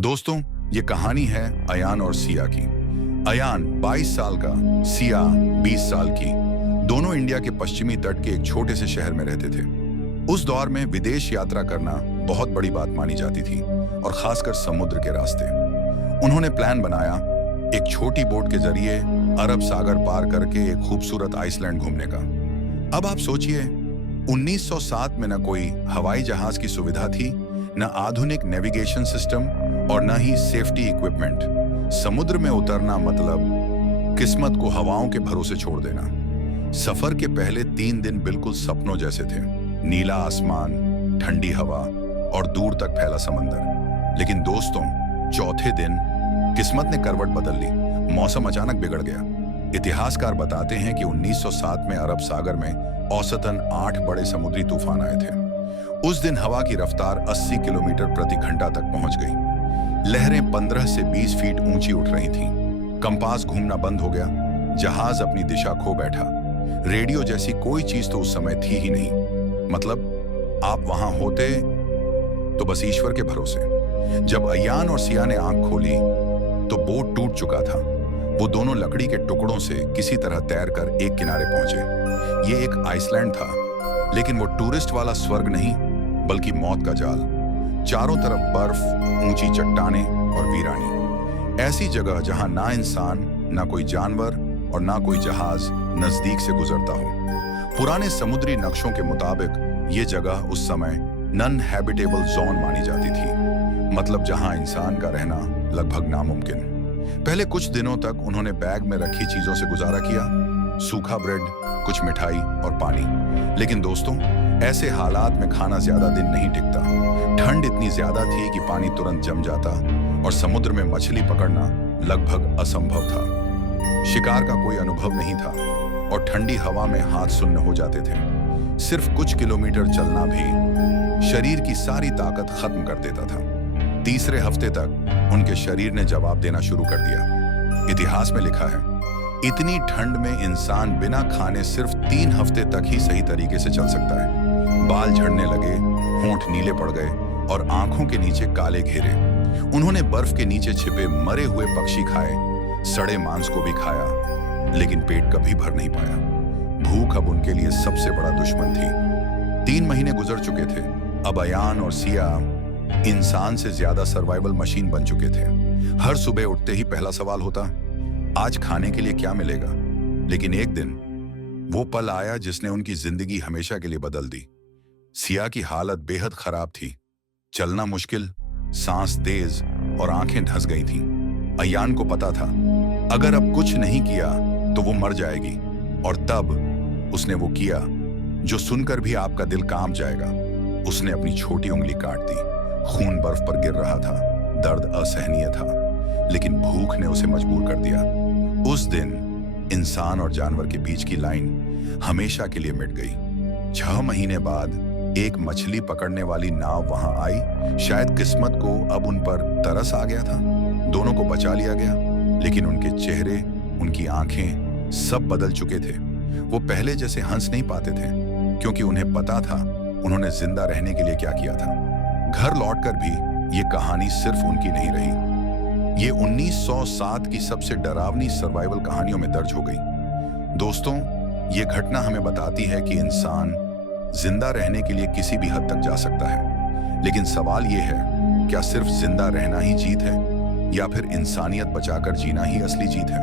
दोस्तों, ये कहानी है अयान और सिया की। अयान 22 साल का, सिया 20 साल की। दोनों इंडिया के पश्चिमी तट के एक छोटे से शहर में रहते थे। उस दौर में विदेश यात्रा करना बहुत बड़ी बात मानी जाती थी, और खासकर समुद्र के रास्ते। उन्होंने प्लान बनाया, एक छोटी बोट के जरिए अरब सागर पार करके एक खूबसूरत आइसलैंड घूमने का। अब आप सोचिए, 1907 में न कोई हवाई जहाज की सुविधा थी, न आधुनिक नेविगेशन सिस्टम और न ही सेफ्टी इक्विपमेंट। समुद्र में उतरना मतलब किस्मत को हवाओं के भरोसे छोड़ देना। सफर के पहले 3 दिन बिल्कुल सपनों जैसे थे। नीला आसमान, ठंडी हवा और दूर तक फैला समंदर। लेकिन दोस्तों, चौथे दिन किस्मत ने करवट बदल ली। मौसम अचानक बिगड़ गया। इतिहासकार बताते हैं कि 1907 में अरब सागर में औसतन 8 बड़े समुद्री तूफान आए थे। उस दिन हवा की रफ्तार 80 किलोमीटर प्रति घंटा तक पहुंच गई। लहरें 15 से 20 फीट ऊंची उठ रही थीं। कंपास घूमना बंद हो गया। जहाज अपनी दिशा खो बैठा। रेडियो जैसी कोई चीज तो उस समय थी ही नहीं। मतलब आप वहां होते तो बस ईश्वर के भरोसे। जब अयान और सिया ने आंख खोली तो बोट टूट चुका था। वो दोनों लकड़ी के टुकड़ों से किसी तरह तैरकर एक किनारे पहुंचे। ये एक आइसलैंड था, लेकिन वो टूरिस्ट वाला स्वर्ग नहीं, बल्कि मौत का जाल। चारों तरफ बर्फ, ऊंची चट्टानें और वीरानी। ऐसी जगह जहां ना इंसान, ना कोई जानवर और ना कोई जहाज नजदीक से गुजरता हो। पुराने समुद्री नक्शों के मुताबिक ये जगह उस समय नॉन हैबिटेबल जोन मानी जाती थी, मतलब जहां इंसान का रहना लगभग नामुमकिन। पहले कुछ दिनों तक उन्होंने बैग में रखी चीजों से गुजारा किया, सूखा ब्रेड, कुछ मिठाई और पानी। लेकिन दोस्तों, ऐसे हालात में खाना ज्यादा दिन नहीं टिकता। ठंड इतनी ज्यादा थी कि पानी तुरंत जम जाता और समुद्र में मछली पकड़ना लगभग असंभव था। शिकार का कोई अनुभव नहीं था और ठंडी हवा में हाथ सुन्न हो जाते थे। सिर्फ कुछ किलोमीटर चलना भी शरीर की सारी ताकत खत्म कर देता था। तीसरे हफ्ते तक उनके शरीर ने जवाब देना शुरू कर दिया। इतिहास में लिखा है, इतनी ठंड में इंसान बिना खाने सिर्फ 3 हफ्ते तक ही सही तरीके से चल सकता है। बाल झड़ने लगे, होंठ नीले पड़ गए और आंखों के नीचे काले घेरे। उन्होंने बर्फ के नीचे छिपे मरे हुए पक्षी खाए, सड़े मांस को भी खाया, लेकिन पेट कभी भर नहीं पाया। भूख अब उनके लिए सबसे बड़ा दुश्मन थी। 3 महीने गुजर चुके थे। अब अयान और सिया इंसान से ज्यादा सर्वाइवल मशीन बन चुके थे। हर सुबह उठते ही पहला सवाल होता, आज खाने के लिए क्या मिलेगा। लेकिन एक दिन वो पल आया जिसने उनकी जिंदगी हमेशा के लिए बदल दी। सिया की हालत बेहद खराब थी। चलना मुश्किल, सांस तेज और आंखें धंस गई थीं। अयान को पता था, अगर अब कुछ नहीं किया तो वो मर जाएगी। और तब उसने वो किया जो सुनकर भी आपका दिल कांप जाएगा। उसने अपनी छोटी उंगली काट दी। खून बर्फ पर गिर रहा था। दर्द असहनीय था, लेकिन भूख ने उसे मजबूर कर दिया। उस दिन इंसान और जानवर के बीच की लाइन हमेशा के लिए मिट गई। 6 महीने बाद एक मछली पकड़ने वाली नाव वहां आई। शायद किस्मत को अब उन पर तरस आ गया था। दोनों को बचा लिया गया, लेकिन उनके चेहरे, उनकी आंखें सब बदल चुके थे। वो पहले जैसे हंस नहीं पाते थे, क्योंकि उन्हें पता था उन्होंने जिंदा रहने के लिए क्या किया था। घर लौटकर भी ये कहानी सिर्फ उनकी नहीं रही। ये 1907 की सबसे डरावनी सर्वाइवल कहानियों में दर्ज हो गई। दोस्तों, ये घटना हमें बताती है कि इंसान जिंदा रहने के लिए किसी भी हद तक जा सकता है। लेकिन सवाल ये है, क्या सिर्फ जिंदा रहना ही जीत है, या फिर इंसानियत बचाकर जीना ही असली जीत है।